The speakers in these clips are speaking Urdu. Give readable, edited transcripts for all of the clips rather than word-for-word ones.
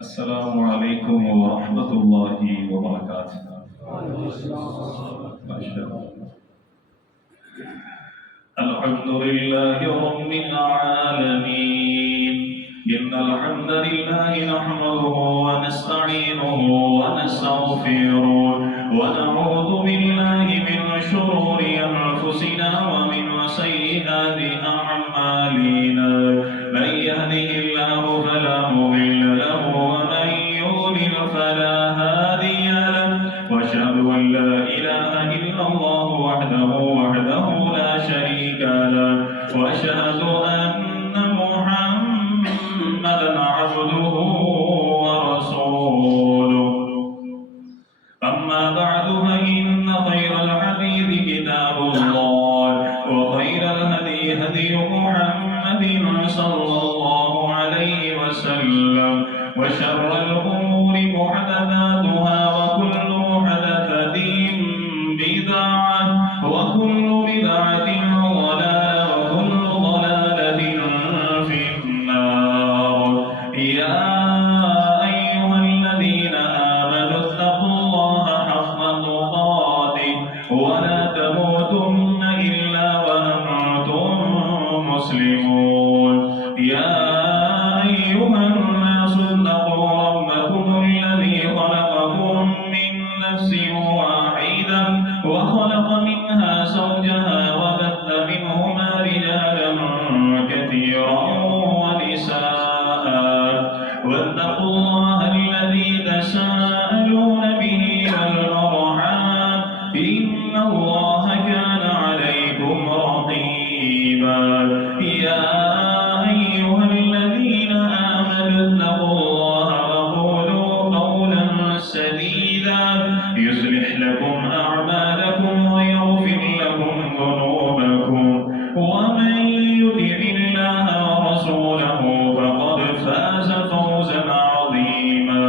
السلام عليكم ورحمة الله وبركاته. ما شاء الله. الحمد لله رب العالمين. إن الحمد لله نحمده ونستعينه ونستغفره ونعوذ بالله من شرور أنفسنا ومن سيئات أعمالنا. من يهده الله فلا مضل له ومن يضلل فلا هادي له. وأشهد أن لا إله إلا الله وحده لا شريك له. وأشهد أن محمدا عبده ورسوله. أما بعد فإن خير الحديث كتاب الله وخير الهدي هدي محمد صلى الله عليه وسلم. وشر الأمور محدثاتها وكل محدثة بدعة وكل بدعة ضلالة وكل ضلالة في النار. يا أيها الذين آمنوا اتقوا الله حق تقاته ولا تموتن إلا وأنتم مسلمون. يا أيها الناس اتقوا ربكم الذي خلقكم من نفس واحدة وخلق منها زوجها وبث منهما رجالا كثيرا ونساء. واتقوا الله الذي تساءلون به والأرحام إن الله كان عليكم رقيبا. يا أيها الذين آمنوا اتقوا الله وقولوا قولا سديدا يصلح لكم أعمالكم ويغفر لكم ذنوبكم. ومن يطع الله ورسوله فقد فاز فوزا عظيما.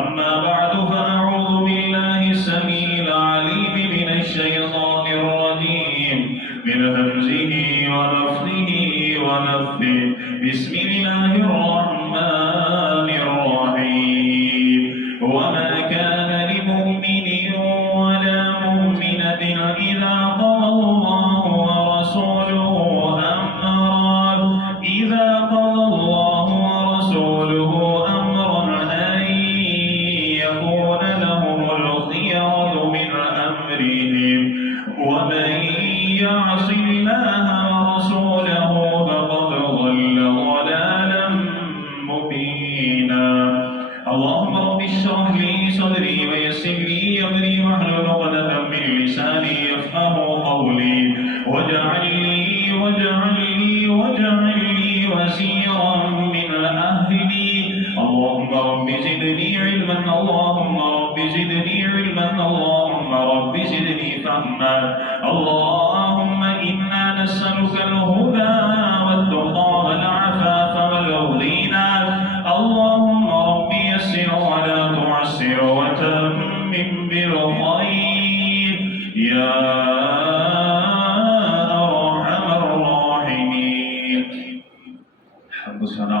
أما بعد فأعوذ بالله السميع العليم من الشيطان الرجيم من همزه ونفثه ونفثه. بسم الله الرحمن الرحيم. وما كان لمؤمن ولا مؤمنة إذا قضى الله ورسوله أمرا أن يكون لهم الخيرة من أمرهم. ومن يعص الله ورسوله فقد ضل ضلالا مبينا. اللهم رب اشرح لي صدري ويسر لي أمري واحلل عقدة من لساني يفقهوا قولي. واجعل لي وزيرا من أهلي. اللهم رب زدني علما. اللهم رب زدني علما. اللهم رب زدني فهما. اللهم إنا نسألك الهدى والتقى والعفاف والغنى. اللهم رب يسر ولا تعسر وتمم بالخير يا أرحم الراحمين. حمد سنا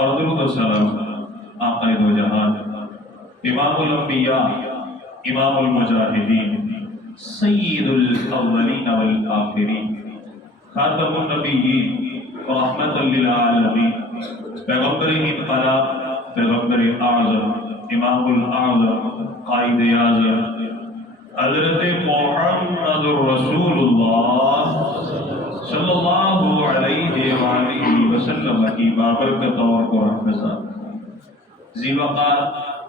اور درود و سلام آقا دو جہان امام الانبیاء امام المجاہدین سید الاولین والآخرین خاتم النبیین رحمت للعالمین پیغمبر انقلا پیغمبر اعظم امام الاعظم قائد اعظم حضرت محمد رسول اللہ صلی اللہ علیہ وآلہ وسلم کی بابرکت اور قرآن ساتھ ذی وقار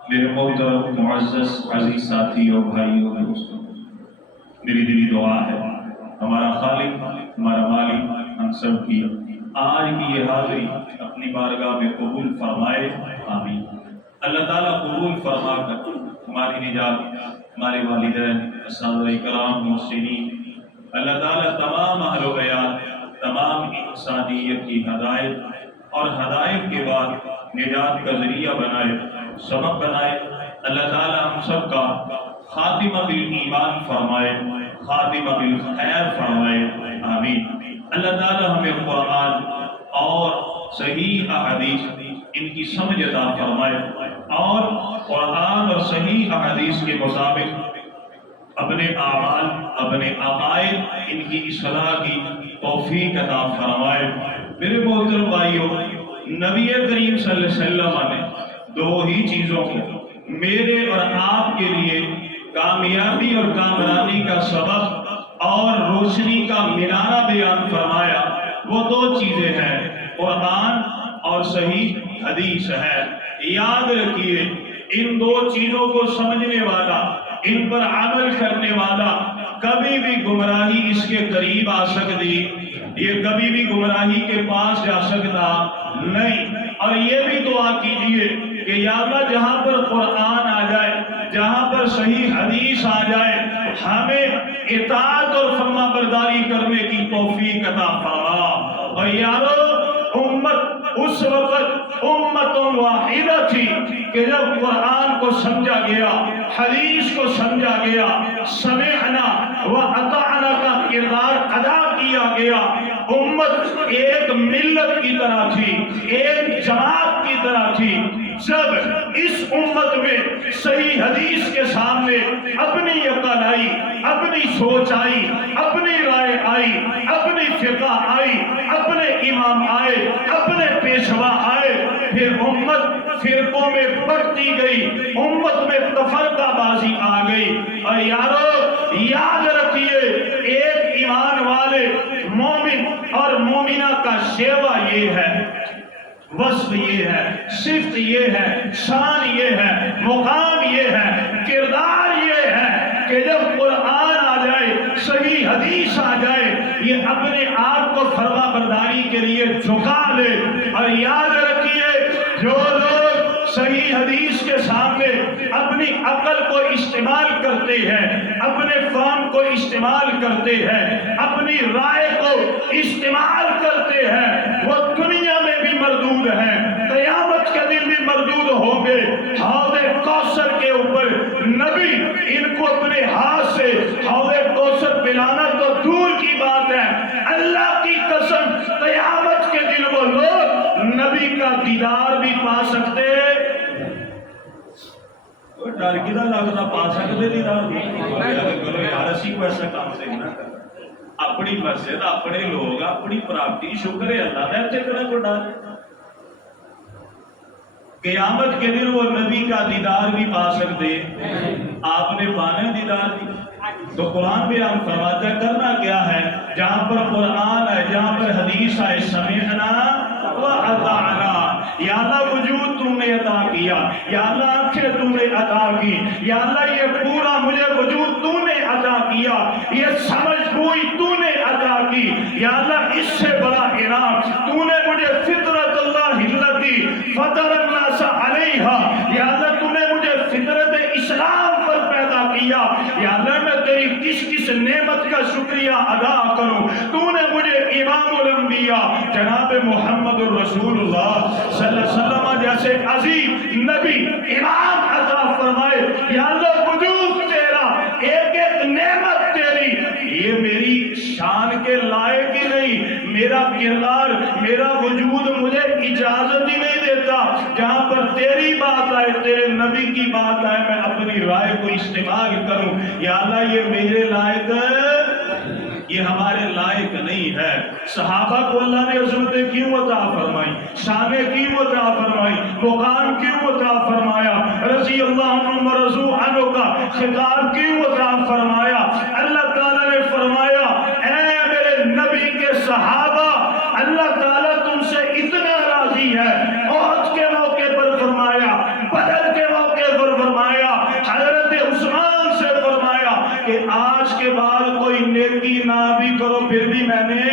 میرے محترم معزز عزیز ساتھی اور بھائیوں اور دوستوں، میری دلی دعا ہے ہمارا خالق ہمارا مالک ہم سب کی آج کی یہ حاضری اپنی بارگاہ میں قبول فرمائے، آمین۔ اللہ تعالیٰ قبول فرما کر ہماری نجات، ہمارے والدین، اساتذہ کرام، محسنین، اللہ تعالیٰ تمام اہل و عیال، تمام انسانیت کی ہدایت اور ہدایت کے بعد نجات کا ذریعہ بنائے، سبب بنائے۔ اللہ تعالیٰ ہم سب کا خاتمہ بالایمان فرمائے، خاتمہ بالخیر فرمائے، آمین۔ اللہ تعالیٰ ہمیں قرآن اور صحیح احادیث ان کی سمجھ عطا فرمائے اور قرآن اور صحیح احادیث کے مطابق اپنے اعمال، اپنے عقائد، ان کی اصلاح کی توفیق عطا فرمائے۔ میرے محترم بھائیوں، نبی کریم صلی اللہ علیہ وسلم نے دو ہی چیزوں کو میرے اور آپ کے لیے کامیابی اور کامرانی کا سبب اور روشنی کا مینارہ بیان فرمایا۔ وہ دو چیزیں ہیں، قرآن اور صحیح حدیث ہے۔ یاد رکھیے، ان دو چیزوں کو سمجھنے والا، ان پر عمل کرنے والا کبھی بھی گمراہی اس کے قریب آ سکتی، یہ کبھی بھی گمراہی کے پاس جا سکتا نہیں۔ اور یہ بھی دعا کیجئے کہ یا اللہ جہاں پر قرآن آ جائے، جہاں پر صحیح حدیث آ جائے، ہمیں اطاعت اور فرما برداری کرنے کی توفیق عطا فرما۔ اور یارو، امت اس وقت امت واحدہ تھی کہ جب قرآن کو سمجھا گیا، حدیث کو سمجھا گیا، سمعنا و اطعنا کا کردار ادا کیا گیا، امت ایک ملت کی طرح تھی، ایک جماعت کی طرح تھی۔ جب اس امت میں صحیح حدیث کے سامنے اپنی عقل آئی، اپنی سوچ آئی، اپنی رائے آئی، اپنی فقہ آئی، اپنے امام آئے، اپنے پیشوا آئے، پھر امت فرقوں میں بٹتی گئی، امت میں تفرقہ بازی آ گئی۔ اور یارو یاد رکھیے، ایک ایمان والے مومن اور مومنہ کا شیوا یہ ہے، وصف یہ ہے، صفت یہ ہے، شان یہ ہے، مقام یہ ہے، کردار یہ ہے کہ جب قرآن آ جائے، صحیح حدیث آ جائے، یہ اپنے آپ کو فرما برداری کے لیے جھکا لے۔ اور یاد رکھیے، جو لوگ صحیح حدیث کے سامنے اپنی عقل کو استعمال کرتے ہیں، اپنے فہم کو استعمال کرتے ہیں، اپنی رائے کو استعمال کرتے ہیں، وہ دنیا میں بھی مردود ہیں، قیامت کے دن بھی مردود ہوں گے۔ حوض کوثر کے اوپر نبی ان کو اپنے ہاتھ سے حوض کوثر پلانا تو دور کی بات ہے، اللہ کی قسم قیامت کے دن وہ لوگ نبی کا دیدار بھی پا سکتے، ڈر کدا لگتا پا سکتے دیدار بھی۔ یار اسی کو ایسا کام سے نہ کر، اپنی مسجد، اپنے لوگ، اپنی پراپرٹی، شکر ہے اللہ کا، ایسے کرے کو ڈر۔ قیامت کے دن وہ نبی کا دیدار بھی پا سکتے، آپ نے پانا دیدار بھی۔ تو قرآن بیان فرماتا ہے کرنا کیا ہے، جہاں پر قرآن ہے، جہاں پر حدیث ہے، سمعنا و اطعنا۔ یا اللہ وجود تم نے عطا کیا، یا اللہ آنکھیں تم نے عطا کی، یا اللہ یہ پورا مجھے وجود تو نے عطا کیا، یہ سمجھ ہوئی تو نے عطا کی، یا اللہ اس سے بڑا انعام تو نے مجھے فطرت اللہ التی فطر الناس علیہا، یا اللہ تو نے مجھے فطرت اسلام پر پیدا کیا، یا اللہ میں تیری کس کس نعمت کا شکریہ ادا کروں۔ تو نے مجھے امام الانبیاء جناب محمد الرسول اللہ صلی اللہ علیہ وسلم جیسے عظیم نبی امام عطا فرمائے، یا اللہ وجود تیرا، ایک ایک نعمت تیری، یہ میری شان کے لائق ہی نہیں، میرا کردار، میرا وجود مجھے اجازت ہی نہیں دیتا گا جہاں پر تیری بات آئے، تیرے نبی کی بات آئے، میں اپنی رائے کو استعمال کروں۔ یا اللہ یہ میرے لائق، یہ ہمارے لائق نہیں ہے۔ صحابہ کو اللہ نے عظمتیں کیوں عطا فرمائی، شانیں کیوں عطا فرمائی، مقام کیوں عطا فرمایا، رضی اللہ عنہم ورضوا عنہ کا خطاب کیوں عطا فرمایا؟ اللہ تعالیٰ نے فرمایا اے میرے نبی کے صحابہ، اللہ تعالیٰ تم سے اتنا راضی ہے، احد کے موقع پر فرمایا، بدر کے موقع پر فرمایا، حضرت عثمان سے فرمایا کہ آج کے بعد کوئی نیکی نہ بھی کرو پھر بھی میں نے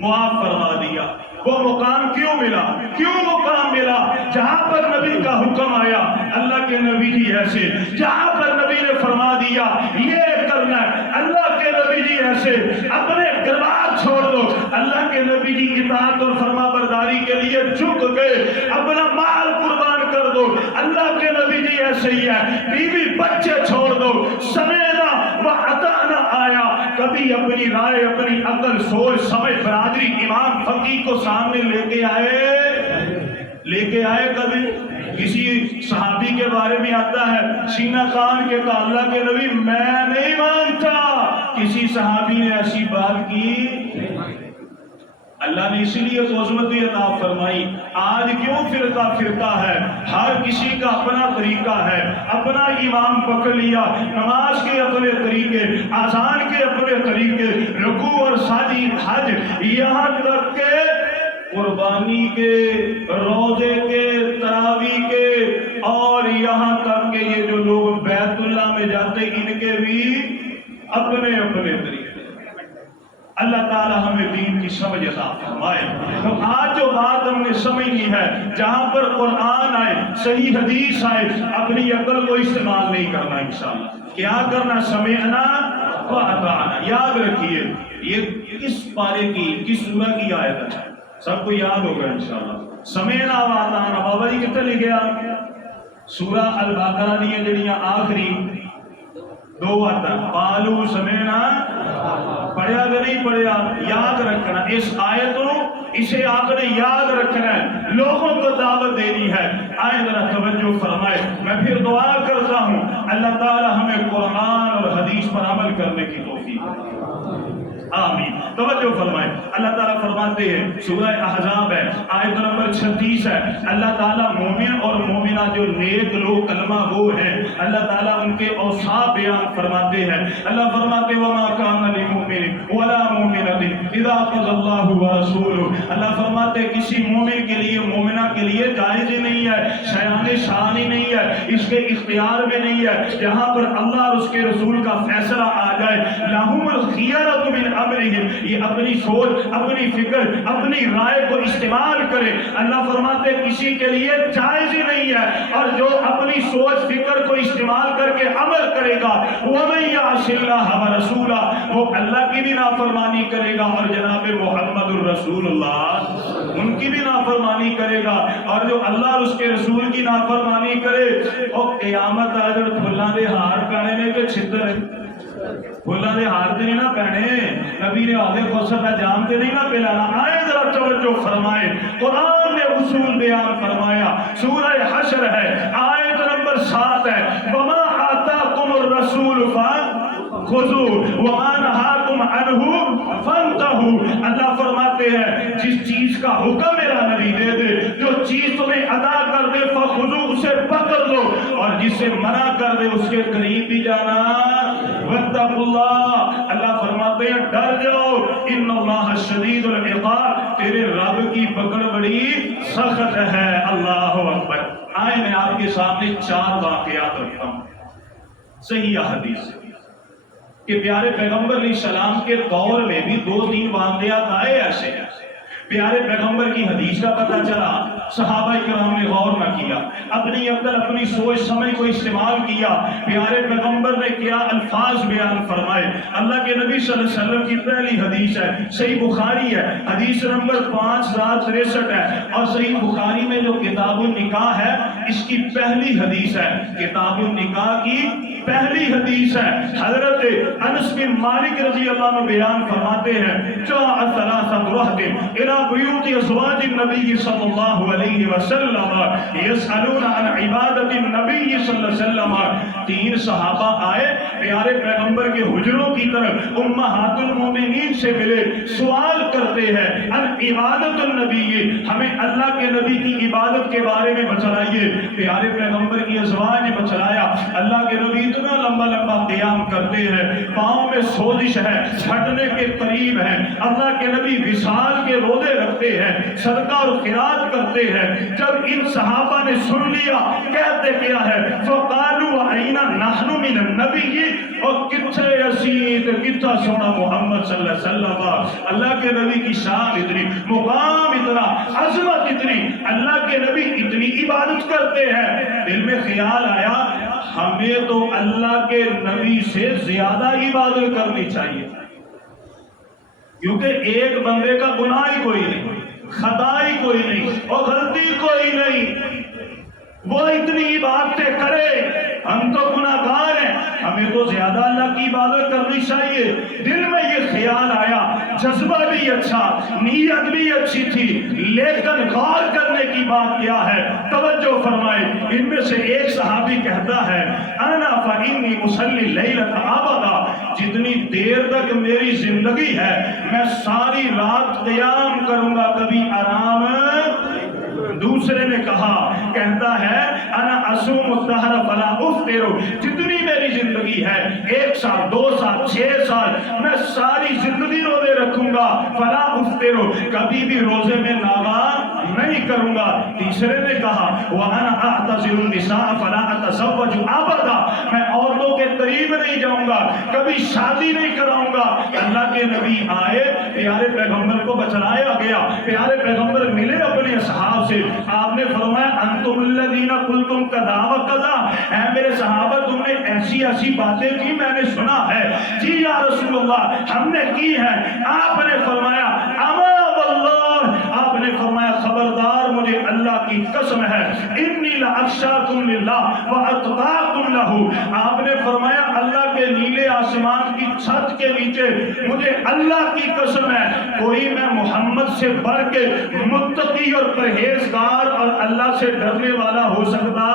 معاف فرما دیا۔ وہ مقام کیوں ملا؟ کیوں مقام ملا؟ جہاں پر نبی کا حکم آیا، اللہ کے نبی جی ایسے، جہاں پر نبی نے فرما دیا یہ کرنا ہے، اللہ کے نبی جی ایسے، اپنے گھر-بار چھوڑ دو، اللہ کے نبی جی اطاعت اور فرما برداری کے لیے جھک گئے، اپنا مال قربان کر دو، اللہ کے نبی جی ایسے ہی ہے، بیوی بچے چھوڑ دو، سمینا و عطانا آیا، کبھی اپنی رائے، اپنی عقل، سوچ سمجھ برادری امام فقیہ کو سامنے لے کے آئے کبھی؟ کسی صحابی کے بارے میں آتا ہے سینہ تان کے کہا اللہ کے نبی میں نہیں مانتا، کسی صحابی نے ایسی بات کی؟ اللہ نے اسی لیے تو عظمت عطا فرمائی۔ آج کیوں فرقہ ہے؟ ہر کسی کا اپنا طریقہ ہے، اپنا امام پکڑ لیا، نماز کے اپنے طریقے، اذان کے اپنے طریقے، رکوع اور سجدے، حج، یہاں تک کہ قربانی کے، روزے کے، تراویح کے، اور یہاں تک کہ یہ جو لوگ بیت اللہ میں جاتے ان کے بھی اپنے اپنے طریقے۔ اللہ تعالی ہمیں دین کی سمجھ عطا فرمائے۔ تو آج جو بات ہم نے سمجھنی ہے، جہاں پر قرآن آئے، صحیح حدیث آئے، اپنی عقل کو استعمال نہیں کرنا انشاءاللہ۔ کیا کرنا؟ سمعنا و اطعنا۔ یاد رکھیے یہ کس پارے کی، کس سورہ کی آیت ہے؟ سب کو یاد ہوگا انشاءاللہ۔ سمعنا و اطعنا بابا جی کتنے لکھیا؟ سورہ البقرہ دی جڑیاں آخری دو آتا قالوا سمعنا، پڑھیا کہ نہیں پڑھیا؟ یاد رکھنا اس آیت کو، اسے آپ نے یاد رکھنا ہے، لوگوں کو دعوت دینی ہے۔ آئے ذرا توجہ فرمائے، میں پھر دعا کرتا ہوں اللہ تعالی ہمیں قرآن اور حدیث پر عمل کرنے کی توفیق دے۔ آمین۔ توجہ فرمائے، اللہ تعالیٰ فرماتے ہیں، سورہ احزاب ہے، آیت نمبر 36 ہے، اللہ تعالیٰ مومن اور مومنہ جو نیک لوگ کلمہ گو ہیں، اللہ تعالیٰ ان کے اوصاف بیان فرماتے ہیں۔ اللہ فرماتے وما کان للمؤمن ولا مؤمنۃ اذا قضى اللہ ورسولہ، اللہ فرماتے کسی مومن کے لیے، مومنہ کے لیے جائز ہی نہیں ہے، شایان شان ہی نہیں ہے، اس کے اختیار میں نہیں ہے، جہاں پر اللہ اور اس کے رسول کا فیصلہ آ جائے، لہم الخیرۃ من امرہم، یہ اپنی سوچ، اپنی فکر، اپنی رائے کو استعمال کرے۔ اللہ فرماتے کسی کے لیے جائز ہی نہیں ہے، اور جو اپنی سوچ فکر کو استعمال کر کے عمل کرے گا وَمَن يَعْصِ اللَّهَ وَرَسُولَهُ، وہ اللہ کی بھی نافرمانی کرے گا اور جناب محمد الرسول اللہ ان کی بھی نافرمانی کرے گا، اور جو اللہ اور اس کے رسول کی نافرمانی کرے اور قیامت آ جڑ پھلاں دے ہار پہنے نے کہ چھتر ہے، پھلاں دے ہار تے نہیں نہ پہنے، نبی نے آدھے کوثر کا جام تے نہیں نہ پلانا۔ آئے ذرا توجہ فرمائے، قرآن نے اصول بیان فرمایا، سورہ حشر ہے، آیت نمبر 7 ہے، وَمَا آتَاكُمُ الرَّسُولُ فَخُذُوهُ وَمَا نَهَاكُمْ عَنْهُ فَانْتَهُوا، اللہ فرماتے ہیں جس چیز کا حکم میرا نبی دے دے، جو چیز تمہیں ادا کر دے فَخُذُوهُ، اسے پکڑ لو، اور جس سے منع کر دے اس کے قریب بھی جانا۔ وَاتَّقُوا اللَّهَ، اللہ فرماتے ہیں ڈر جاؤ، ان اللہ شدید العقاب، تیرے رب کی پکڑ بڑی سخت ہے۔ اللہ اکبر۔ آئے میں آپ کے سامنے 4 واقعات رکھتا ہوں صحیح حدیث کہ پیارے پیغمبر علیہ السلام کے دور میں بھی 2-3 واقعات آئے ایسے، پیارے پیغمبر کی حدیث کا پتہ چلا، صحابہ کرام نے غور نہ کیا، اپنی عقل اپنی سوچ سمجھ کو استعمال کیا، پیارے پیغمبر نے کیا الفاظ بیان فرمائے۔ اللہ کے نبی صلی اللہ علیہ وسلم کی پہلی حدیث ہے، صحیح بخاری ہے، حدیث نمبر 5063 ہے، اور صحیح بخاری میں جو کتاب النکاح ہے اس کی پہلی حدیث ہے، کتاب النکاح کی پہلی حدیث ہے، حضرت انس بن مالک رضی اللہ عنہ بیان فرماتے ہیں جاء ثلاثة رهط الى بیوت ازواج النبی صلی اللہ علیہ وسلم یسألون عن عبادت النبی صلی اللہ علیہ وسلم، تین صحابہ آئے پیارے پیغمبر کے حجروں کی طرف، امہات المومنین سے ملے، سوال کرتے ہیں عن عبادت النبی، ہمیں اللہ کے نبی کی عبادت کے بارے میں بتلائیے۔ پیارے پیغمبر کی ازواج نے بتلایا اللہ کے نبی اتنا لمبا لمبا قیام کرتے ہیں، پاؤں میں سوزش ہے، پھٹنے کے قریب ہے، اللہ کے نبی وصال کے روزے رکھتے ہیں، صدقہ اور خیرات کرتے ہیں۔ جب ان صحابہ نے سن لیا کہتے کیا ہے فقالوا اینا نحن من النبی، اور کتنے یسید کتنا سونا محمد صلی اللہ علیہ وسلم، اللہ کے نبی کی شان اتنی، مقام اتنا، عظمت اتنی، اللہ کے نبی اتنی عبادت کرتے ہیں۔ دل میں خیال آیا ہمیں تو اللہ کے نبی سے زیادہ عبادت کرنی چاہیے، کیونکہ ایک بندے کا گناہ ہی کوئی نہیں، خطا ہی کوئی نہیں اور غلطی کوئی نہیں، وہ اتنی عبادتیں کرے، ہم تو گناہگار ہیں، ہمیں تو زیادہ اللہ کی عبادت کرنی چاہیے۔ دل میں یہ خیال آیا، جذبہ بھی اچھا، نیت بھی اچھی تھی، لیکن غور کرنے کی بات کیا ہے، توجہ فرمائے۔ ان میں سے ایک صحابی کہتا ہے انا فإنی اصلی لیلۃ ابدا، جتنی دیر تک میری زندگی ہے میں ساری رات قیام کروں گا، کبھی آرام۔ دوسرے نے کہا، کہتا ہے انا اصوم الدہر فلا افطر، جتنی میری زندگی ہے 1 سال 2 سال 6 سال میں ساری زندگی روزے رکھوں گا، فلا افطر، کبھی بھی روزے میں ناغا نہیں کروں گا۔ تیسرے نے کہا وانا اعتزل النساء فلا اتزوج ابدا، میں عورتوں کے قریب نہیں جاؤں گا، کبھی شادی نہیں کراؤں گا۔ اللہ کے نبی آئے، پیارے پیغمبر کو بچلایا گیا، پیارے پیغمبر ملے اپنے اصحاب سے، آپ نے فرمایا انتم الذین قلتم کذا وکذا، اے میرے صحابہ تم نے ایسی ایسی باتیں کی میں نے سنا ہے۔ جی یا رسول اللہ ہم نے کی ہے۔ آپ نے فرمایا اما واللہ، آپ نے فرمایا خبردار مجھے اللہ کی قسم ہے، انی لاخشاکم للہ واتقاکم لہ، آپ نے فرمایا اللہ کے نیلے آسمان کی چھت کے نیچے مجھے اللہ کی قسم ہے کوئی میں محمد سے بڑھ کے متقی اور پرہیزگار اور اللہ سے ڈرنے والا ہو سکتا؟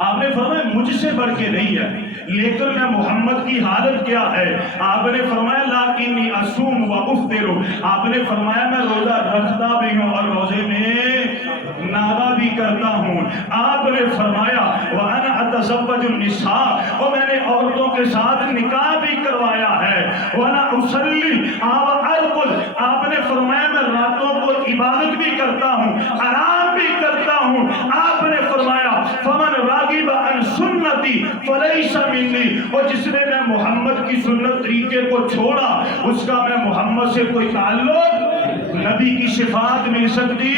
آپ نے فرمایا مجھ سے بڑھ کے نہیں ہے، لیکن میں محمد کی حالت کیا ہے؟ آپ نے فرمایا لاکنی اصوم و افطر، آپ نے فرمایا میں روزہ رکھتا بھی ہوں اور روزے میں ناغا بھی کرتا ہوں۔ آپ نے فرمایا وانا اتزوج النساء، اور میں نے عورتوں کے ساتھ نکاح بھی کروایا ہے، وانا اصلی و ارقد، آپ نے فرمایا میں راتوں کو عبادت بھی کرتا ہوں، آرام بھی کرتا ہوں۔ آپ نے فرمایا فمن راغب عن سنتی فلیس منی، اور جس نے میں محمد کی سنت طریقے کو چھوڑا اس کا میں محمد سے کوئی تعلق، نبی کی صفات مل سکتی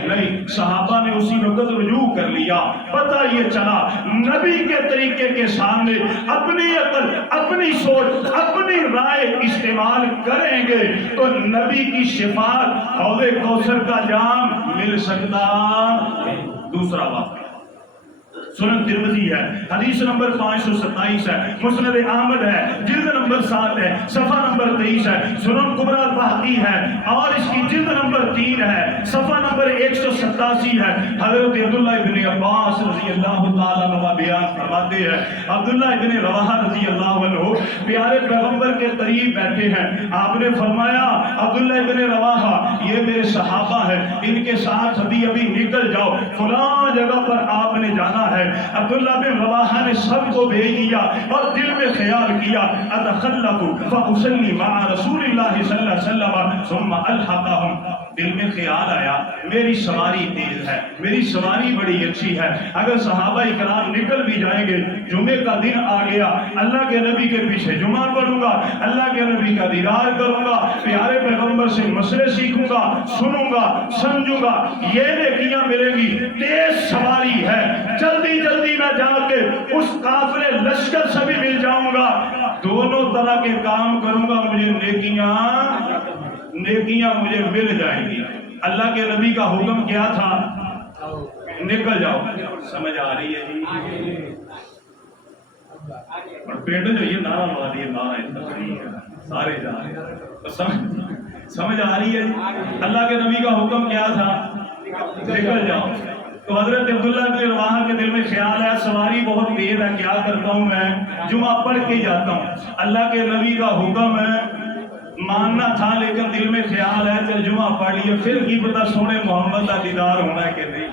نہیں۔ صحابہ نے اسی وقت رجوع کر لیا، پتہ یہ چلا نبی کے طریقے کے سامنے اپنی عقل، اپنی سوچ، اپنی رائے استعمال کریں گے تو نبی کی شفاعت حوض کوثر کا جام مل سکتا۔ دوسرا بات سنن ترمذی ہے، حدیث نمبر 527 ہے، مسند احمد ہے، جلد نمبر 7 ہے، صفحہ نمبر 23 ہے، سنن کبریٰ بہقی ہے اور اس کی جلد نمبر 3 ہے، صفحہ نمبر 187 ہے۔ حضرت عبداللہ ابن عباس رضی اللہ تعالیٰ عنہ بیان فرماتے ہیں، عبداللہ ابن رواحہ رضی اللہ عنہ پیارے پیغمبر کے قریب بیٹھے ہیں، آپ نے فرمایا عبداللہ ابن رواحہ یہ میرے صحابہ ہیں، ان کے ساتھ ابھی ابھی نکل جاؤ، فلاں جگہ پر آپ نے جانا ہے۔ عبداللہ بن رواحہ نے سب کو بھیج دیا اور دل میں خیال کیا اتخلف فاصلی مع رسول اللہ صلی اللہ علیہ وسلم ثم الحقهم، دل میں خیال آیا میری سواری تیز ہے، میری سواری بڑی اچھی ہے، اگر صحابہ اکرام نکل بھی جائیں گے، جمعے کا دن آ گیا، اللہ کے نبی کے پیچھے جمعہ پڑھوں گا، اللہ کے نبی کا دیدار کروں گا، پیارے پیغمبر سے مسئلے سیکھوں گا، سنوں گا، سمجھوں گا، یہ نیکیاں ملے گی۔ تیز سواری ہے، جلدی جلدی میں جا کے اس کافر لشکر سے بھی مل جاؤں گا، دونوں طرح کے کام کروں گا، مجھے نیکیاں مجھے مل جائیں گی۔ اللہ کے نبی کا حکم کیا تھا؟ نکل جاؤ. سمجھ آ رہی ہے جی؟ اور پیٹ جو یہ نعرہ لگا دیے نعرہ سارے جا رہے ہیں. سمجھ آ رہی ہے جی؟ اللہ کے نبی کا حکم کیا تھا؟ نکل جاؤ. تو حضرت عبداللہ بن رواحہ کے دل میں خیال ہے سواری بہت تیز ہے، کیا کرتا ہوں میں جمعہ پڑھ کے جاتا ہوں. اللہ کے نبی کا حکم ہے ماننا تھا، لیکن دل میں خیال ہے چل جمعہ پڑھ لیے، پھر کی پتہ سونے محمد کا دیدار ہونا ہے کہ نہیں.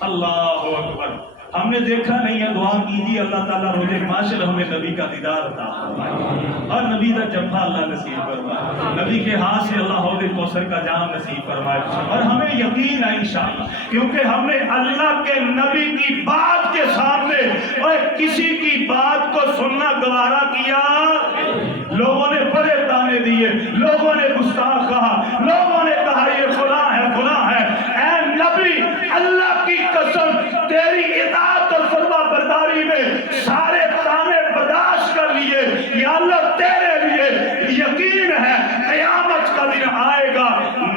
اللہ اکبر. ہم نے دیکھا نہیں ہے، دعا کیجیے اللہ تعالیٰ روزے ماشاءاللہ ہمیں نبی کا دیدار عطا فرمائے اور نبی کا جبھا اللہ نصیب فرمائے، نبی کے ہاتھ سے اللہ حوض کوثر کا جام نصیب فرمائے. اور ہمیں یقین ہے انشاءاللہ، کیونکہ ہم نے اللہ کے نبی کی بات کے سامنے اور کسی کی بات کو سننا گوارا کیا. لوگوں نے بڑے تانے دیے، لوگوں نے گستاخ کہا، لوگوں نے کہا یہ فلاں ہے فلاں ہے. اے نبی اللہ کی قسم تیری اطاعت اور فرما برداری میں سارے تانے برداشت کر لیے. یا اللہ تیرے لیے یقین ہے قیامت کا دن آئے گا،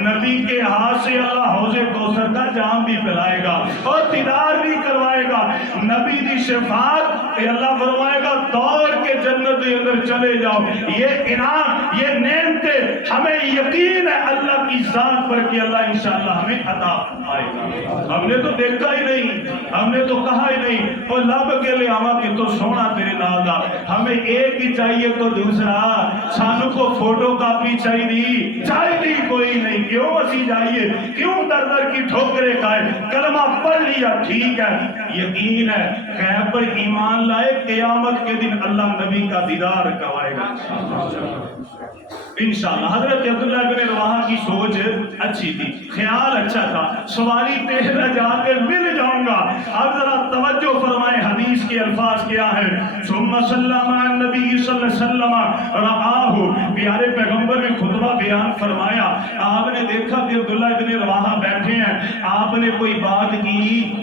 نبی کے ہاتھ سے اللہ حوض کوثر کا جام بھی پلائے گا اور دیدار بھی کروائے گا. نبی دی شفاعت اللہ فرمائے گا دوڑ کے جنت کے اندر چلے جاؤ. یہ انعام، یہ نعمتیں ہمیں یقین ہے اللہ کی ذات پر کہ اللہ انشاءاللہ ہمیں عطا فرمائے گا. ہم نے تو دیکھا ہی نہیں، ہم نے تو کہا ہی نہیں اور لب کے لے آوا کہ تو سونا تیرے نال دا. ہمیں ایک ہی چاہیے تو دوسرا سانو کو فوٹو کاپی چاہیے کوئی نہیں. کیوں اسی جائیے، کیوں در در کی ٹھوکرے کھائے؟ کلمہ پڑھ لیا ٹھیک ہے، یقین ہے غیب پر ایمان لائے، قیامت کے دن اللہ نبی کا دیدار کروائے گا انشاءاللہ. حضرت عبداللہ بن رواحہ کی سوچ اچھی تھی، خیال اچھا تھا، سواری تیز ہے جا کے مل جاؤں گا. اب ذرا توجہ فرمائے حدیث کے الفاظ کیا ہے. ثم سلم النبی صلی اللہ علیہ وسلم رآہ، پیارے پیغمبر نے خطبہ بیان فرمایا. آپ نے دیکھا کہ عبداللہ بن رواحہ بیٹھے ہیں، آپ نے کوئی بات کی،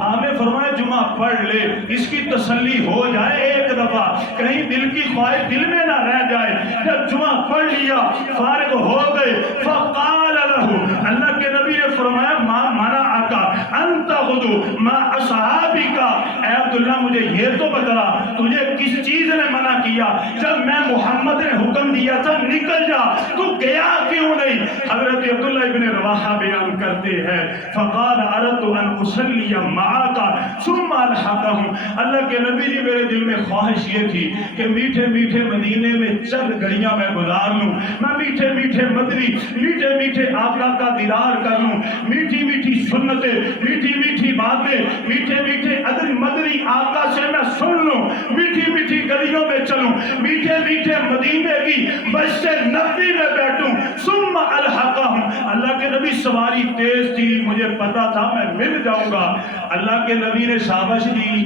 آپ نے فرمایا جمعہ پڑھ لے، اس کی تسلی ہو جائے ایک دفعہ، کہیں دل کی خواہش دل میں نہ رہ جائے. جب جمعہ پڑھ لیا فارغ ہو گئے، فقال له، اللہ کے نبی نے فرمایا ما منعک ان تغدو مع اصحابک. اے عبداللہ مجھے یہ تو بتا تجھے کس چیز نے منع کیا؟ جب میں محمد نے حکم دیا تھا نکل جا، تو گیا کیوں نہیں؟ حضرت عبداللہ ابن رواحہ بیان کرتے ہیں فقال اردت ان اصلی معاک ثم الحقهم. اللہ کے نبی نے میرے دل میں خواہش یہ تھی کہ میٹھے میٹھے مدینے میں چند گھڑیاں میں گزار لوں، میں میٹھے میٹھے مدنی، میٹھے میٹھے آقا کا دیدار کر لوں، میٹھی میٹھی سنتیں، میٹھی میٹھی باتیں، میٹھے میٹھے مدنی آقا سے میں سن لوں، میٹھی میٹھی گلیوں میں چلوں، میٹھے میٹھے مدینے کی مسجد نبوی میں بیٹھوں. ثم الحقهم. اللہ کے نبی سواری تیز تھی، مجھے پتا تھا میں مل جاؤں گا. اللہ کے نبی نے شاباش دی،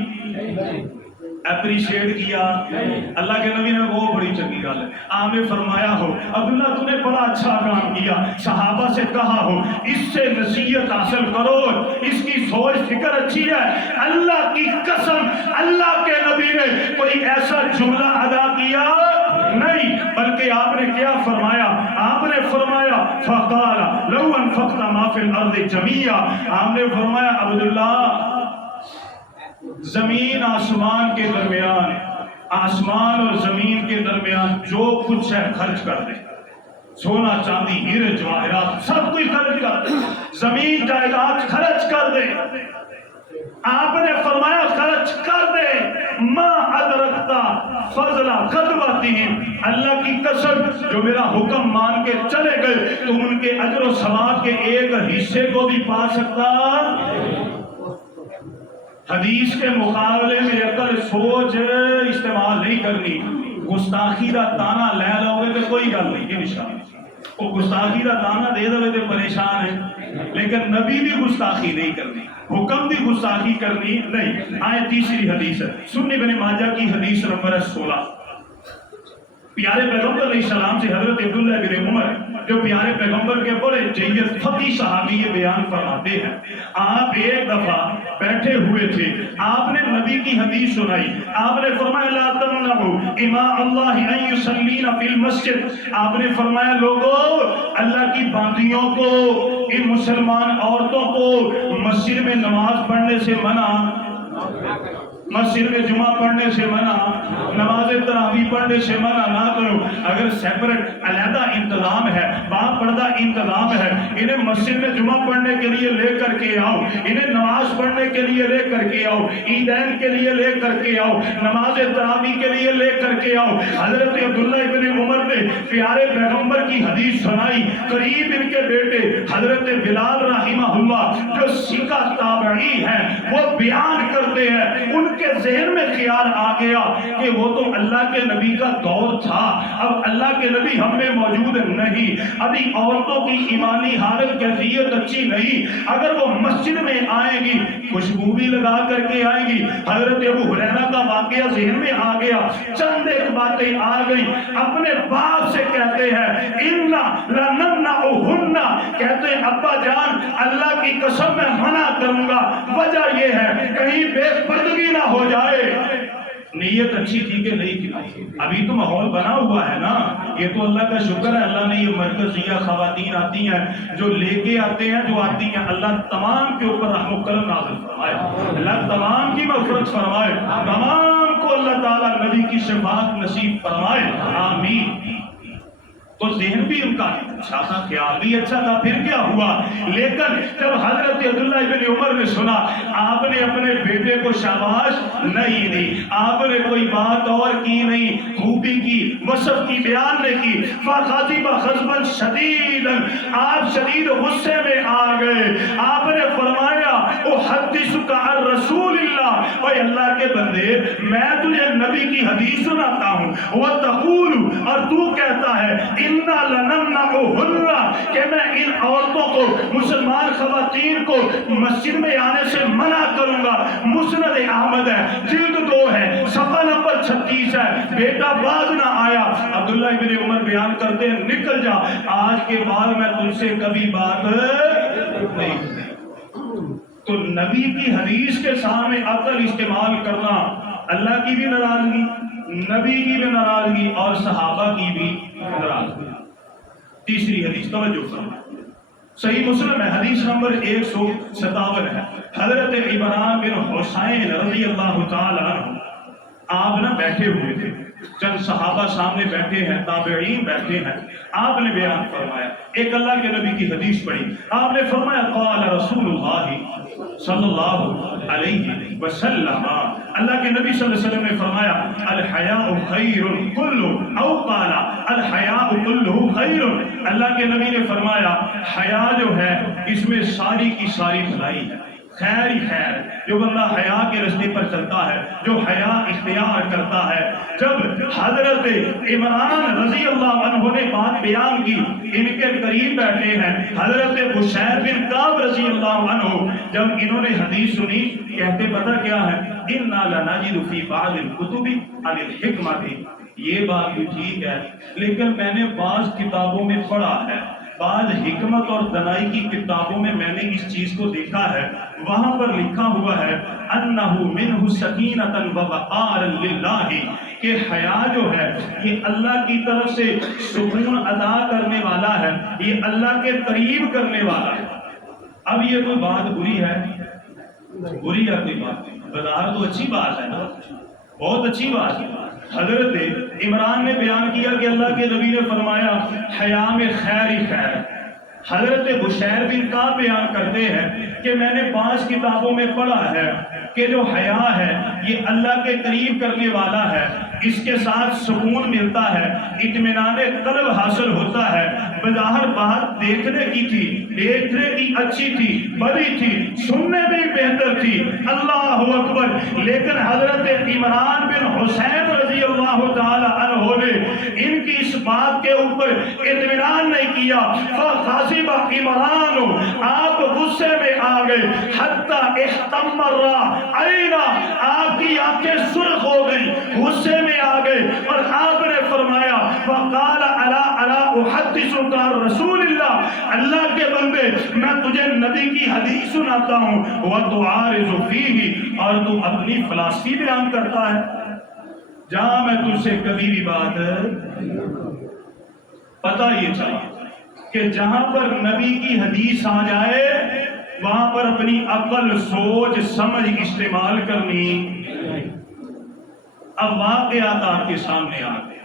اپریشیٹ کیا. اللہ کے نبی نے وہ بڑی چنگی گل ہے. آپ نے فرمایا ہو عبداللہ تو نے بڑا اچھا کام کیا، صحابہ سے کہا ہو اس سے نصیحت حاصل کرو، اس کی سوچ فکر اچھی ہے. اللہ کی قسم اللہ کے نبی نے کوئی ایسا جملہ ادا کیا نہیں، بلکہ آپ نے کیا فرمایا؟ آپ نے فرمایا فقال لو انفقت ما فی الارض جميعا. آپ نے فرمایا عبداللہ زمین آسمان کے درمیان، آسمان اور زمین کے درمیان جو کچھ ہے خرچ کر دے، سونا چاندی ہیرے جواہرات سب کچھ خرچ کر دے، زمین جائیداد خرچ کر دے. آپ نے فرمایا خرچ کر دے، ما ادرکتا فضل خطوتہم. اللہ کی قسم جو میرا حکم مان کے چلے گئے تم ان کے اجر و ثواب کے ایک حصے کو بھی پا سکتا. حدیث کے مقابلے میں عقل سوچ استعمال نہیں کرنی. گستاخی دا تانا لے لو گے تو کوئی گل نہیں انشاءاللہ. وہ گستاخی دا تانا دے دو تو پریشان ہے، لیکن نبی بھی گستاخی نہیں کرنی، حکم بھی گستاخی کرنی نہیں. آئے تیسری حدیث ہے سنن ابن ماجہ کی حدیث نمبر 16. پیارے پیغمبر علیہ السلام سے حضرت عبداللہ بن عمر جو پیارے پیغمبر کے بڑے جید فقی صحابی یہ بیان فرماتے ہیں، آپ ایک دفعہ بیٹھے ہوئے تھے، آپ نے نبی کی حدیث سنائی، آپ نے فرمایا لا تمنعوا اماء اللہ ان یصلین فی المسجد، آپ نے فرمایا لوگو اللہ کی باندیوں کو، ان مسلمان عورتوں کو مسجد میں نماز پڑھنے سے منع، مسجد میں جمعہ پڑھنے سے منع، نماز تراویح پڑھنے سے منع نہ کرو۔ اگر سیپریٹ علیحدہ انتظام ہے، باپردہ انتظام ہے، انہیں مسجد میں جمعہ پڑھنے کے لیے لے کر کے آؤ، انہیں نماز پڑھنے کے لیے لے کر کے آؤ، عیدین کے لیے لے کر کے آؤ، نماز تراویح کے لیے لے کر کے آؤ۔ حضرت عبداللہ ابن عمر نے پیارے پیغمبر کی حدیث سنائی، قریب ان کے بیٹے حضرت بلال رحمہ اللہ جو سیکھا تابعی ہیں وہ بیان کرتے ہیں، ان کے ذہن میں خیال آ گیا کہ وہ تو اللہ کے نبی کا دور تھا، اب اللہ کے نبی ہم میں موجود نہیں، ابھی عورتوں کی ایمانی حالت کیفیت اچھی نہیں، اگر وہ مسجد میں آئیں گی خوشبو بھی لگا کر کے آئیں گی۔ حضرت ابو ہریرہ کا واقعہ ذہن میں آ گیا، چند ایک باتیں آ گئی، اپنے باپ سے کہتے ہیں اِنَّا لَنَمْنَعُهُنَّ، کہتے ہیں ابا جان اللہ کی قسم میں منع کروں گا، وجہ یہ ہے کہیں بے پردگی نہ ہو جائے۔ نیت اچھی تھی کہ نہیں تھی؟ ابھی تو ماحول بنا ہوا ہے نا، یہ تو اللہ کا شکر ہے، اللہ نے یہ مرکزیہ خواتین آتی ہیں جو لے کے آتے ہیں، جو آتی ہیں، اللہ تمام کے اوپر رحم و کرم نازل فرمائے، اللہ تمام کی مغفرت فرمائے، تمام کو اللہ تعالیٰ نبی کی شفاعت نصیب فرمائے، آمین۔ تو ذہن بھی ان کا اچھا تھا، خیال بھی اچھا تھا، پھر کیا ہوا؟ لیکن جب حضرت عبداللہ ابن عمر نے سنا، آپ نے اپنے بیٹے کو شاباش نہیں دی، آپ نے کوئی بات اور کی نہیں، خوبی کی، وصف کی بیان نہیں کی، فَغَضِبَ غَضْبًا شَدِيدًا، آپ شدید غصے میں آ گئے، آپ نے فرمایا اُحَدِّثُكَ عَن رسول اللہ، اے اللہ کے بندے میں تجھے نبی کی حدیث سناتا ہوں، وَتَقُولُ، اور تو کہتا ہے اِنَّا لَنَمْنَعُهُنَّ، کہ میں ان عورتوں کو، مسلمان خواتین کو مسجد میں آنے سے منع کروں گا۔ مسند احمد ہے، جلد 2 ہے، صفحہ نمبر 36 ہے، بیٹا باز نہ آیا۔ عبداللہ ابن عمر بیان کرتے ہیں نکل جا، آج کے بعد میں تجھ سے کبھی بات نہیں۔ تو نبی کی حدیث کے سامنے عقل استعمال کرنا اللہ کی بھی ناراضگی، نبی کی بھی ناراضگی اور صحابہ کی بھی ناراضگی۔ تیسری حدیث توجہ فرمائیں، صحیح مسلم ہے، حدیث نمبر 157 ہے، حضرت عمران بن حسین رضی اللہ تعالی عنہ آپ نہ بیٹھے ہوئے تھے، چند صحابہ سامنے بیٹھے ہیں، تابعین بیٹھے ہیں، آپ نے بیان فرمایا، ایک اللہ کے نبی کی حدیث پڑھی، آپ نے فرمایا قال رسول اللہ صلی اللہ علیہ وسلم، اللہ کے نبی صلی اللہ علیہ وسلم نے فرمایا الحیاء خیر کل، او قال الحیاء کلہ خیر، اللہ کے نبی نے فرمایا حیا جو ہے اس میں ساری کی ساری بھلائی ہے، خیر ہی خیر، جو بندہ حیا کے راستے پر چلتا ہے، جو حیا اختیار کرتا ہے۔ جب حضرت عمران رضی اللہ عنہ نے بات بیان کی، ان کے قریب بیٹھے ہیں حضرت بشیر بن کعب رضی اللہ عنہ، جب انہوں نے حدیث سنی کہتے پتہ کیا ہے، اِنَّا لَنَجِدُ فِي بَعْضِ الْكُتُبِ عَنِ الْحِكْمَةِ، یہ بات بھی ٹھیک ہے لیکن میں نے بعض کتابوں میں پڑھا ہے، بعض حکمت اور دانائی کی کتابوں میں میں نے اس چیز کو دیکھا ہے، وہاں پر لکھا ہوا ہے انہو منہ سکینۃ ووقار للہ، کہ حیا جو ہے یہ اللہ کی طرف سے سکون عطا کرنے والا ہے، یہ اللہ کے قریب کرنے والا ہے۔ اب یہ کوئی بات بری ہے؟ بری ہے کوئی بات نہیں، بظاہر تو اچھی بات ہے نا، بہت اچھی بات ہے۔ حضرت عمران نے بیان کیا کہ اللہ کے نبی نے فرمایا حیا میں خیر ہی خیر۔ حضرت بشیر بن کعب بیان کرتے ہیں کہ میں نے 5 کتابوں میں پڑھا ہے کہ جو حیا ہے یہ اللہ کے قریب کرنے والا ہے، اس کے ساتھ سکون ملتا ہے، اطمینان قلب حاصل ہوتا ہے۔ بظاہر بات دیکھنے کی تھی، دیکھنے کی اچھی تھی، بڑی تھی، سننے میں بہتر تھی، اللہ اکبر، لیکن حضرت عمران بن حسین رضی اللہ تعالی عنہ نے ان کی اس بات کے اوپر اطمینان نہیں کیا، فغضب عمران، آپ غصے میں آ گئے، حتی احتمر عینا، آپ کی آنکھیں سرخ ہو گئی، غصے میں آ گئے اور آپ نے فرمایا وقال الا الا احدثك عن رسول اللہ، اللہ کے بندے میں تجھے نبی کی حدیث سناتا ہوں وتعارض فیہ، اور تو اپنی فلسفی بیان کرتا ہے۔ جہاں میں تجھ سے کبھی بھی بات پتہ یہ چلا کہ جہاں پر نبی کی حدیث آ جائے وہاں پر اپنی عقل سوچ سمجھ استعمال کرنی۔ اب واقعات آپ کے سامنے آ گئے،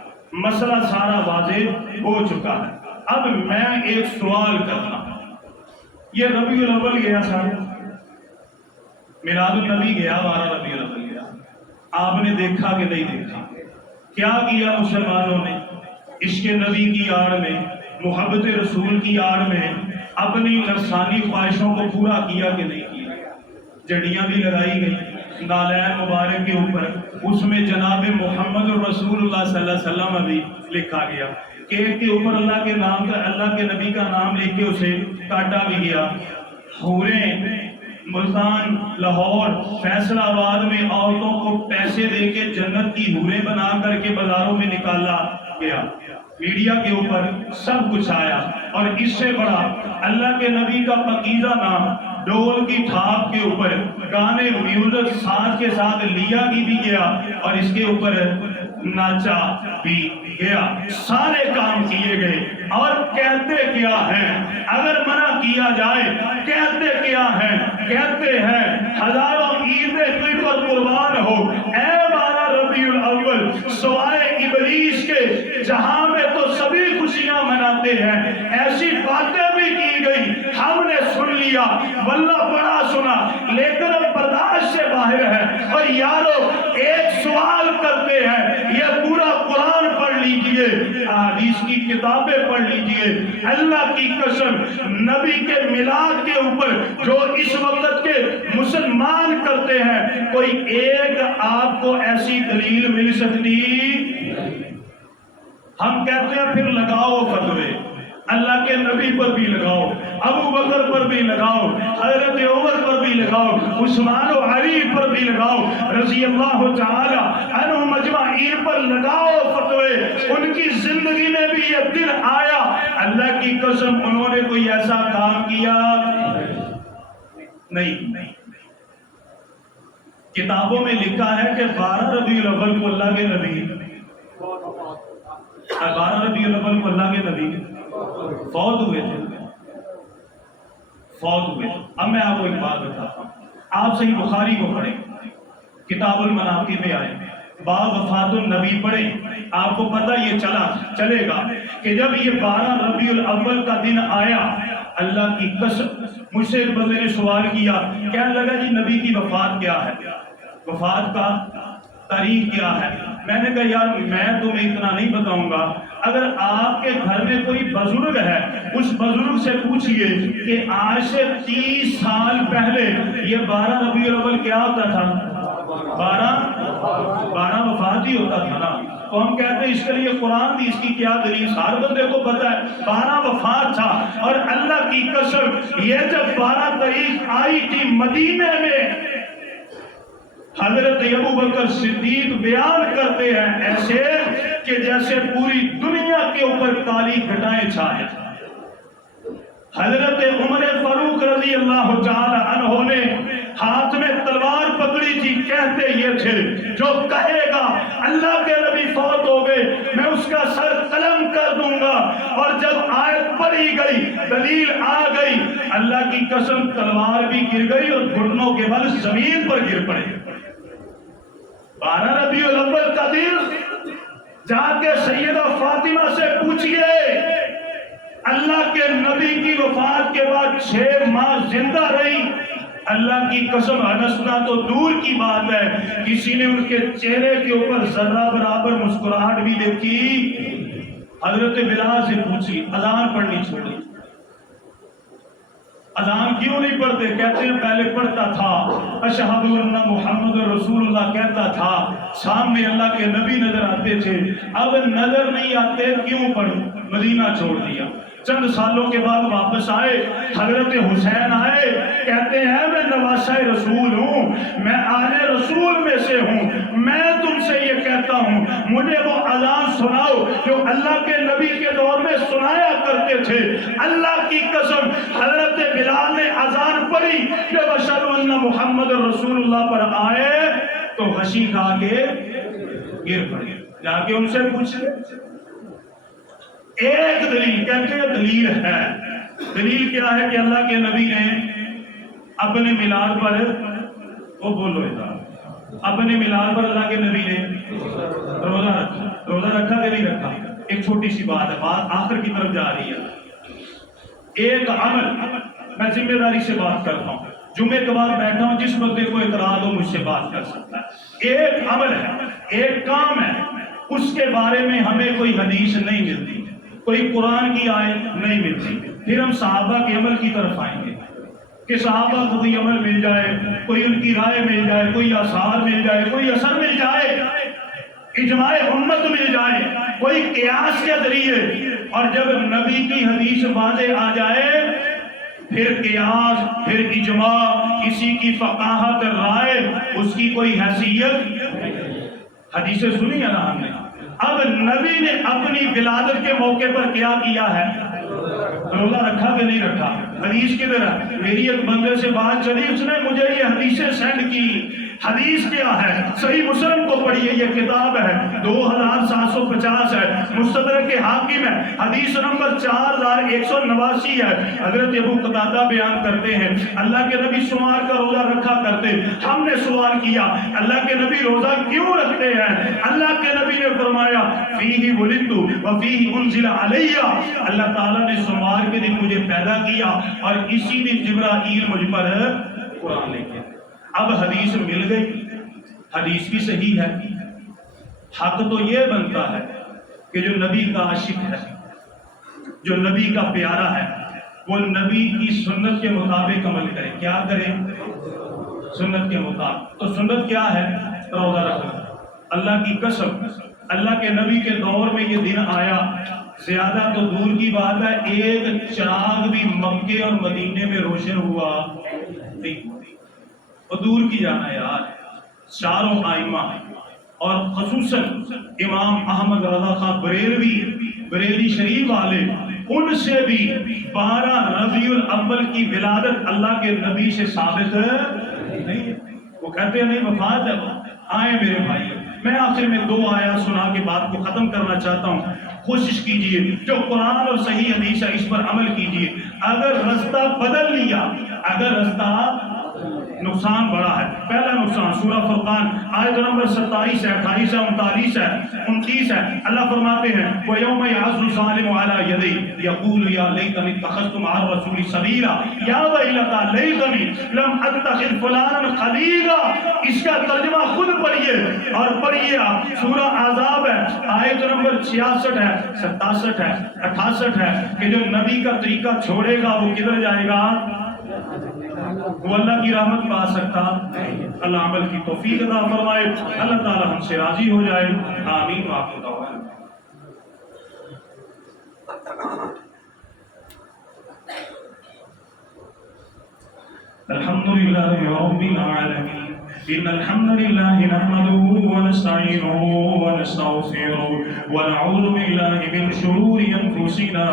مسئلہ سارا واضح ہو چکا ہے۔ اب میں ایک سوال کرتا ہوں، یہ ربیع الاول گیا صاحب، میلاد النبی گیا، 12 ربیع الاول گیا، آپ نے دیکھا کہ نہیں دیکھا؟ کیا کیا مسلمانوں نے عشق نبی کی آڑ میں، محبت رسول کی آڑ میں اپنی نفسانی خواہشوں کو پورا کیا کہ نہیں کیا؟ جڑیاں بھی لگائی گئی نالین مبارک کے اوپر، اس میں جناب محمد رسول اللہ صلی اللہ علیہ وسلم بھی لکھا گیا، کیک کے اوپر اللہ کے نام کا، اللہ کے نبی کا نام لکھ کے اسے کاٹا بھی گیا۔ حوریں ملتان، لاہور، فیصل آباد میں عورتوں کو پیسے دے کے جنت کی حوریں بنا کر کے بازاروں میں نکالا گیا، میڈیا کے اوپر سب کچھ آیا، اور اس سے بڑا اللہ کے نبی کا پاکیزہ نام ڈول کی تھاپ کے اوپر گانے میوزک ساز کے ساتھ لیا بھی گیا اور اس کے اوپر ناچا بھی گیا، سارے کام کیے گئے۔ اور کہتے کیا ہیں اگر منع کیا جائے؟ کہتے کیا ہیں؟ کہتے ہیں ہزاروں عیدیں تجھ پر قربان ہو اے 12 ربیع الاول، سوائے ابلیس کے جہاں میں تو سبھی خوشیاں مناتے ہیں، ایسی باتیں بھی کی گئی، ہم نے سن لیا، واللہ بڑا سنا، لیکن اب برداشت سے باہر ہے۔ اور یارو ایک سوال کرتے ہیں، یہ پورا قرآن پڑھ لیجئے، احادیث کی کتابیں پڑھ لیجئے، اللہ کی قسم نبی کے میلاد کے اوپر جو اس وقت کے مسلمان کرتے ہیں، کوئی ایک آپ کو ایسی دلیل مل سکتی؟ ہم کہتے ہیں پھر لگاؤ فتوے، اللہ کے نبی پر بھی لگاؤ، ابو بکر پر بھی لگاؤ، حضرت عمر پر بھی لگاؤ، عثمان و علی پر بھی لگاؤ، رضی اللہ تعالی عنہم اجمعین پر لگاؤ فتوے۔ ان کی زندگی میں بھی یہ دن آیا، اللہ کی قسم انہوں نے کوئی ایسا کام کیا نہیں۔ کتابوں میں لکھا ہے کہ 12 ربیع الاول کو اللہ کے نبی 12 ربیع الاول کو اللہ کے نبی فوت ہوئے تھے، فوت ہوئے۔ اب میں آپ کو ایک بات بتاتا ہوں، آپ صحیح بخاری کو پڑھیں، کتاب المناقب میں آئے، باب وفات النبی پڑھیں، آپ کو پتہ یہ چلے گا کہ جب یہ 12 ربیع الاول کا دن آیا، اللہ کی قسم مجھ سے ایک بندے نے سوال کیا، کہنے لگا جی نبی کی وفات کیا ہے، وفات کا تاریخ کیا ہے؟ میں نے کہا یار میں تمہیں اتنا نہیں بتاؤں گا، اگر آپ کے گھر میں کوئی بزرگ ہے اس بزرگ سے پوچھئے کہ آج سے 30 سال پہلے یہ 12 ربیع الاول کیا ہوتا تھا؟ 12 وفات ہی ہوتا تھا نا۔ تو ہم کہتے ہیں اس کے لیے قرآن دی، اس کی کیا دلیل؟ ہر بندے کو پتہ ہے 12 وفات تھا، اور اللہ کی قسم یہ جب 12 تاریخ آئی تھی مدینے میں، حضرت ابو بکر صدیق بیان کرتے ہیں ایسے کہ جیسے پوری دنیا کے اوپر کالی گھٹائیں چھائے۔ حضرت عمر فاروق رضی اللہ تعالی عنہ نے ہاتھ میں تلوار پکڑی تھی، کہتے یہ تھے جو کہے گا اللہ کے نبی فوت ہو گئے میں اس کا سر قلم کر دوں گا، اور جب آیت پڑھی گئی دلیل آ گئی، اللہ کی قسم تلوار بھی گر گئی اور گھٹنوں کے بل زمین پر گر پڑے۔ 12 ربیع الاول کا دن جا کے سیدہ فاطمہ سے پوچھئے، اللہ کے نبی کی وفات کے بعد 6 ماہ زندہ رہی، اللہ کی قسم ہنسنا تو دور کی بات ہے، کسی نے ان کے چہرے کے اوپر ذرہ برابر مسکراہٹ بھی دیکھی؟ حضرت بلال سے پوچھی، اذان پڑھنی چھوڑی، اذان کیوں نہیں پڑھتے؟ کہتے ہیں پہلے پڑھتا تھا اشہد ان محمد رسول اللہ کہتا تھا، سامنے اللہ کے نبی نظر آتے تھے، اب نظر نہیں آتے کیوں پڑھوں؟ مدینہ چھوڑ دیا۔ چند سالوں کے بعد واپس آئے، حضرت حسین آئے، کہتے ہیں میں نواسہ رسول ہوں، میں آل رسول میں سے ہوں، میں تم سے یہ کہتا ہوں مجھے وہ اذان سناؤ جو اللہ کے نبی کے دور میں سنایا کرتے تھے۔ اللہ کی قسم حضرت بلال نے اذان پڑھی، جب اشہد ان محمد رسول اللہ پر آئے تو ہنسی کھا کے گر پڑے۔ جا کے ان سے پوچھے، ایک دلیل، کہتے ہیں دلیل ہے، دلیل کیا ہے کہ اللہ کے نبی نے اپنے میلاد پر، وہ بولو ادھر، اپنے میلاد پر اللہ کے نبی نے روزہ رکھا، روزہ رکھا کہ نہیں رکھا؟ ایک چھوٹی سی بات ہے، بات آخر کی طرف جا رہی ہے۔ ایک عمل، میں ذمہ داری سے بات کرتا ہوں، جمعے کے بعد بیٹھا ہوں، جس بندے کو اعتراض ہو مجھ سے بات کر سکتا ہے۔ ایک عمل ہے، ایک کام ہے، اس کے بارے میں ہمیں کوئی حدیث نہیں ملتی، کوئی قرآن کی آیت نہیں ملتی، پھر ہم صحابہ کے عمل کی طرف آئیں گے کہ صحابہ کو کوئی عمل مل جائے، کوئی ان کی رائے مل جائے، کوئی آثار مل جائے، کوئی اثر مل جائے، اجماع امت مل جائے، کوئی قیاس کے ذریعے، اور جب نبی کی حدیث واضح آ جائے پھر قیاس، پھر اجماع، کسی کی فقاہت رائے، اس کی کوئی حیثیت۔ حدیثیں سنی ہے نا ہم نے۔ اب نبی نے اپنی ولادت کے موقع پر کیا کیا ہے؟ روزہ رکھا کہ نہیں رکھا؟ حدیث کی طرح میری ایک بندے سے بات چلی، اس نے مجھے یہ حدیثیں سینڈ کی۔ حدیث کیا ہے؟ صحیح مسلم کو پڑھیے، یہ کتاب ہے 2750 ہے، مستدرک حاکم ہے، حدیث نمبر 4189 ہے۔ حضرت ابو قتادہ بیان کرتے ہیں اللہ کے نبی سوار کا روزہ رکھا کرتے۔ ہم نے سوال کیا اللہ کے نبی روزہ کیوں رکھتے ہیں؟ اللہ کے نبی نے فرمایا فیہ ولدت وفیہ انزل علی، اللہ تعالیٰ نے سوار کے دن مجھے پیدا کیا اور اسی دن جبرائیل مجھ پر قرآن لے کے۔ اب حدیث مل گئی، حدیث بھی صحیح ہے، حق تو یہ بنتا ہے کہ جو نبی کا عاشق ہے، جو نبی کا پیارا ہے، وہ نبی کی سنت کے مطابق عمل کرے۔ کیا کرے؟ سنت کے مطابق۔ تو سنت کیا ہے؟ روزہ رکھنا۔ اللہ کی قسم اللہ کے نبی کے دور میں یہ دن آیا، زیادہ تو دور کی بات ہے ایک چراغ بھی مکے اور مدینے میں روشن ہوا نہیں، وہ دور کی جانا یار۔ چاروں ائمہ اور خصوصاً امام احمد رضا خان بریلی شریف والے، ان سے بھی 12 ربیع الاول کی ولادت اللہ کے نبی سے ثابت نہیں ہے۔ وہ کہتے ہیں نہیں وفات ہے۔ آئے میرے بھائی، میں آخر میں 2 آیات سنا کے بات کو ختم کرنا چاہتا ہوں۔ کوشش کیجئے جو قرآن اور صحیح حدیث ہے اس پر عمل کیجئے۔ اگر رستہ بدل لیا، اگر رستہ نقصان بڑا ہے۔ پہلا نقصان سورہ فرقان آیت نمبر 27 ہے، 28 ہے، 39 ہے، 29 ہے۔ اللہ فرماتے ہیں وَيَوْمَ يَعَضُّ الظَّالِمُ عَلَى يَدَيْهِ يَقُولُ يَا لَيْتَنِي اتَّخَذْتُ مَعَ الرَّسُولِ سَبِيلًا يَا وَيْلَتَىٰ لَيْتَنِي لَمْ أَتَّخِذْ فُلَانًا خَلِيلًا۔ اس کا ترجمہ خود پڑھیے اور پڑھیے آپ، سورہ احزاب ہے، آیت نمبر 66 ہے، 67 ہے، 68 ہے، کہ جو نبی کا طریقہ چھوڑے گا وہ کدھر جائے گا؟ وہ اللہ کی رحمت پا سکتا۔ اللہ عمل کی توفیق عطا فرمائے، اللہ تعالی ہم سے راضی ہو جائے، آمین وآخر دعوانا۔ الحمد للہ رب العالمین، إن الحمد لله نحمده ونستعينه ونستغفره ونعوذ بالله من شرور أنفسنا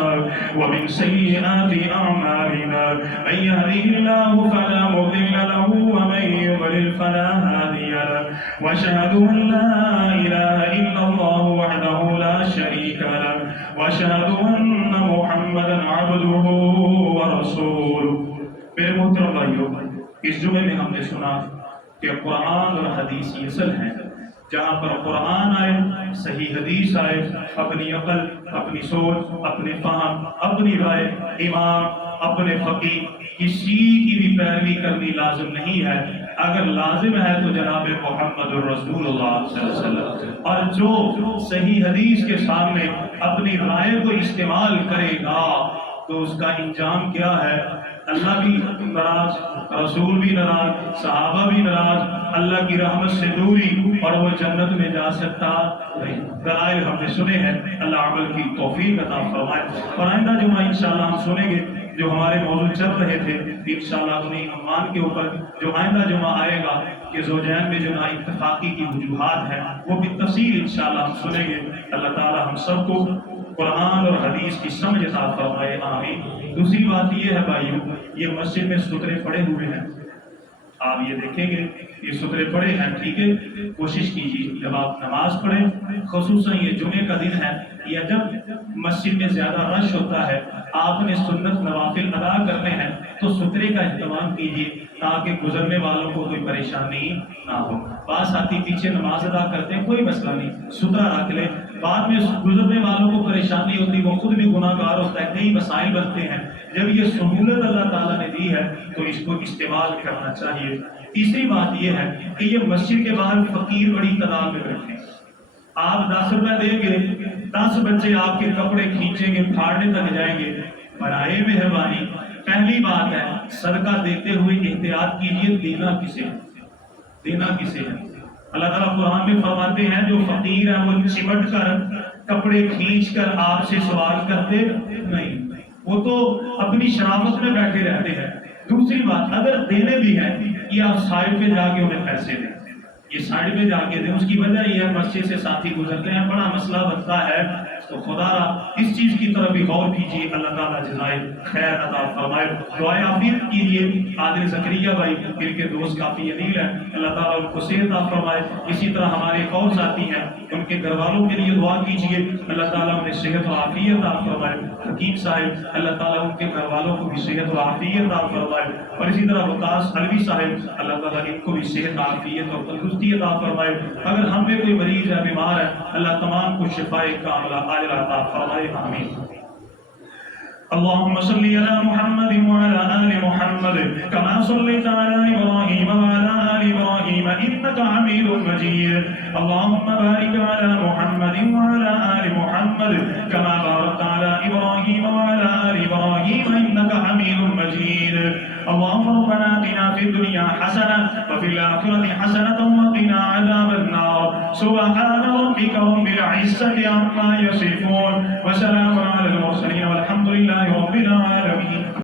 ومن سيئات أعمالنا، من يهده الله فلا مضل له ومن يضلل فلا هادي له، وأشهد أن لا إله إلا الله وحده لا شريك له، وأشهد أن محمدا عبده ورسوله۔ میرے محترم بھائیو، اس جمعے میں ہم نے سنا کہ قرآن اور حدیث یہ اصل ہیں، جہاں پر قرآن آئے، صحیح حدیث آئے، اپنی عقل، اپنی سوچ، اپنے فہم، اپنی رائے، امام، اپنے فقیہ، کسی کی بھی پیروی کرنی لازم نہیں ہے۔ اگر لازم ہے تو جناب محمد رسول اللہ صلی اللہ علیہ وسلم، اور جو صحیح حدیث کے سامنے اپنی رائے کو استعمال کرے گا تو اس کا انجام کیا ہے؟ اللہ بھی ناراض، رسول بھی ناراض، صحابہ بھی ناراض، اللہ کی رحمت سے دوری، اور وہ جنت میں جا سکتا نہیں۔ دلائل ہم نے سنے ہیں، اللہ عمل کی توفیق عطا فرمائے۔ اور آئندہ جمعہ انشاءاللہ ہم سنیں گے جو ہمارے موضوع چل رہے تھے انشاءاللہ انہیں امان کے اوپر جو آئندہ جمعہ آئے گا کہ زوجین میں جو نا اتفاقی کی وجوہات ہیں وہ بھی تفصیل انشاءاللہ ہم سنیں گے۔ اللہ تعالی ہم سب کو قرآن اور حدیث کی سمجھ عطا فرمائے، آمین۔ دوسری بات یہ ہے بھائیو، یہ مسجد میں سترے پڑے ہوئے ہیں، آپ یہ دیکھیں گے یہ سترے پڑے ہیں، ٹھیک ہے، کوشش کیجیے جب آپ نماز پڑھیں، خصوصاً یہ جمعے کا دن ہے یا جب مسجد میں زیادہ رش ہوتا ہے، آپ نے سنت نوافل ادا کرنے ہیں تو سترے کا اہتمام کیجیے تاکہ گزرنے والوں کو کوئی پریشانی نہ ہو۔ بعض ساتھی پیچھے نماز ادا کرتے ہیں، کوئی مسئلہ نہیں، سترا رکھ لیں، بعد میں گزرنے والوں کو پریشانی ہوتی، وہ خود بھی گناہ گار ہوتا ہے، کئی مسائل بنتے ہیں۔ جب یہ سہولت اللہ تعالیٰ نے دی ہے تو اس کو استعمال کرنا چاہیے۔ تیسری بات یہ ہے کہ یہ مسجد کے باہر فقیر بڑی تعداد میں بیٹھے ہیں، آپ 10 روپے دیں گے، 10 بچے آپ کے کپڑے کھینچیں گے، پھاڑنے تک جائیں گے، برائے مہربانی۔ پہلی بات ہے صدقہ دیتے ہوئے احتیاط کیجیے، دینا کسے ہے، دینا کسے ہے۔ اللہ تعالیٰ قرآن میں فرماتے ہیں جو فقیر ہیں وہ چمٹ کر کپڑے کھینچ کر آپ سے سوال کرتے نہیں، وہ تو اپنی شرافت میں بیٹھے رہتے ہیں۔ دوسری بات، اگر دینے بھی ہیں یہ آپ سائڈ پہ جا کے انہیں پیسے دیں، یہ سائڈ پہ جا کے دیں۔ اس کی وجہ یہ ہے مسجد سے ساتھی گزرتے ہیں، بڑا مسئلہ بنتا ہے، تو خدا اس چیز کی طرف بھی غور کیجیے، اللہ تعالیٰ جزائے خیر عطا فرمائے۔ دعائیں آفیت کیجیے عادل زکریا بھائی، ان کے دوست کافی علیل ہیں، اللہ تعالیٰ ان کو صحت عطا فرمائے۔ اسی طرح ہمارے ایک اور ساتھی ہیں، ان کے گھر والوں کے لیے دعا کیجیے، اللہ تعالیٰ انہیں صحت و عافیت عطا فرمائے۔ حکیم صاحب، اللہ تعالیٰ ان کے گھر والوں کو بھی صحت و عافیت عطا فرمائے۔ اور اسی طرح وقاص حلوی صاحب، اللہ تعالیٰ ان کو بھی صحت عافیت اور تندرستی عطا فرمائے۔ اگر ہم میں کوئی مریض ہے، بیمار ہے، اللہ تمام کو شفائے کاملہ عاجلہ عطا فرمائے، آمین۔ اللهم صل على محمد وعلى آل محمد كما صليت على إبراهيم وعلى آل إبراهيم إنك حميد مجيد اللهم بارك على محمد وعلى آل محمد كما باركت على إبراهيم وعلى آل إبراهيم إنك حميد مجيد اللهم ربنا آتنا في الدنيا حسنة وفي الآخرة حسنة وقنا عذاب النار سبحان ربك رب العزة عما يصفون وسلام على المرسلين والحمد لله رب العالمين۔